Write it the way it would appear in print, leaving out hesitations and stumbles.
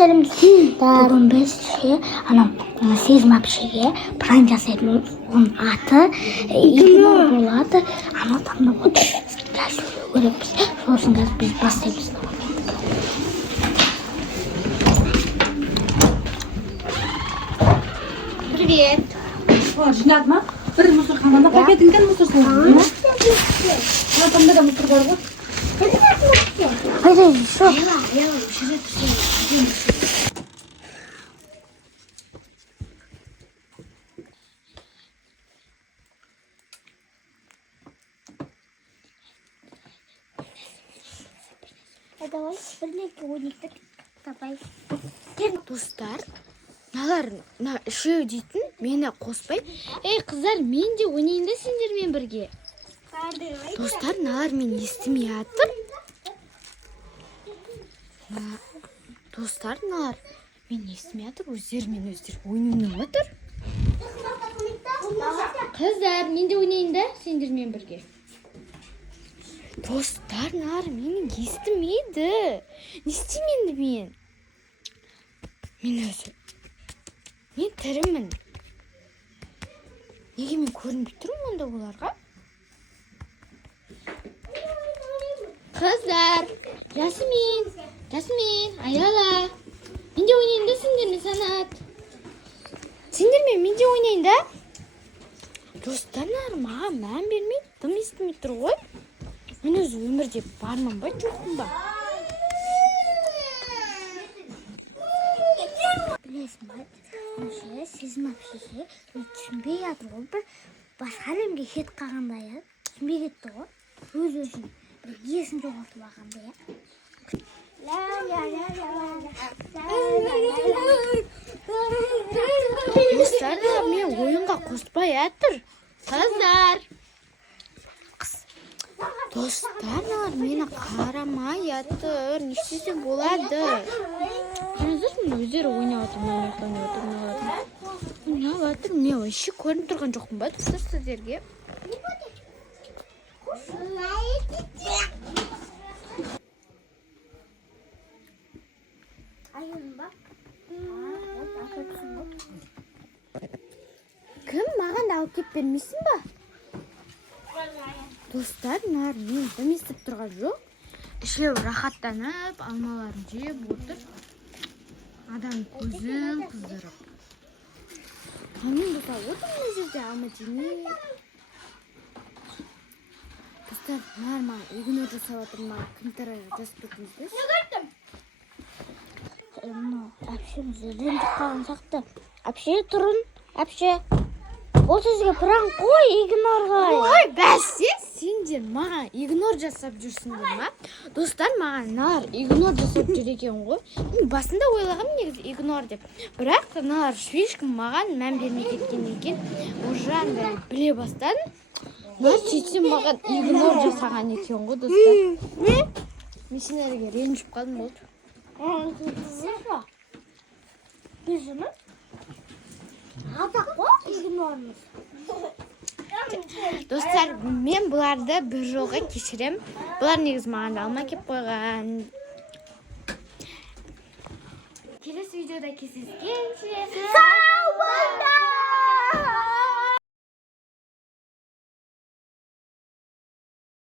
Бүгін біз сезім әпшеге план жасаймыз. Оның аты игнор болады. Таңдап отыр. Көреміз. Сосын біз бастаймыз. Привет. Жинады ма? Бір мусорханада пакетіңден мусор салады. Қалтамда да мусор бар ғой. Hayır, şu. Давай, бірнеке ойнайық. Давай. Достар, налар үшеу дейтін мені қоспай. Ей, қыздар, мен де ойнайын да сендермен бірге. Достар, налар мен естімей жатыр. Достар, налар мен естімей жатыр. Өздерімен өздері ойнап отыр. Қыздар, мен де ойнайын да сендермен бірге. Достар, налар мені естімейді. Не істеймін енді мен? Мен өзі. Мен тірімін. Неге мен көрінбей тұрмын онда оларға? Қыздар, Жасмин, Аяла. Мен де ойнайын да сендермен, Санат. Сендермен мен де ойнайын да? Достар, маған мән бермей, тым естімей тұр ғой. Мен өзі өмірде бармын ба, жоқпын ба? Білесің ба, сезім әпшеге түсінбей жатыр ғой. Бір басқа әлемге кетіп қалғандай, түсінбей кетті ғой. Өз-өзін бір есін жоғалтып алғандай. Достар, мен ойынға қоспай жатыр. Қыздар. Достар, мені қарамай жатыр. Не істесем болады? Өздері ойнап отыр, мен вообще көрініп тұрған жоқпын ба, достар, сіздерге? Кім маған алып кеп бермейсің ба? Достар, мен дым естіп тұрған жоқ. Үшеу рахаттанып, алмаларын жеп отыр. Адам көзін қыздырып. Мен достар, отырмын мына жерде алма жемей. Достар, маған игнор жасап отыр, маған комментарий жазып кетіңіздер. Әпшеміз ренжіп қалған сияқты. Әпше, тұрын. Әпше. Ол сізге пранк қой, игнорға. Ой, бәсе, сендер маған игнор жасап жүрсіңдер ма? Достар, маған налар игнор жасап жүр екен ғой. Мен басында ойлағам негізі игнор деп. Бірақ налар слишком маған мән бермей кеткен екен. Уже андай біле бастадым. Сөйтсем маған игнор жасаған екен ғой, достар. Мен сендерге ренжіп қалдым болды. Бізімі? Ата қой, игнормыз. Достар, мен бұларды бір жолға кешірем. Бұлар негіз маған да алма кеп қойған. Келесі видеода кездескенше сау болыңдар!